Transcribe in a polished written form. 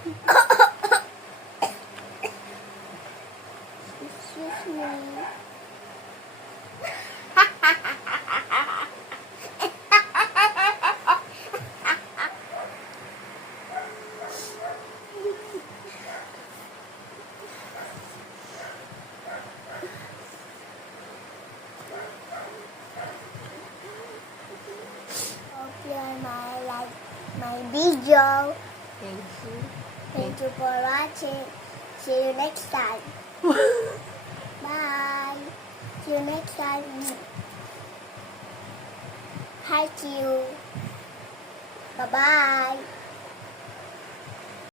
Excuse me. Hope you like my video. Thank you. Thank you for watching. See you next time. Bye. See you next time. Hi to you. Bye-bye.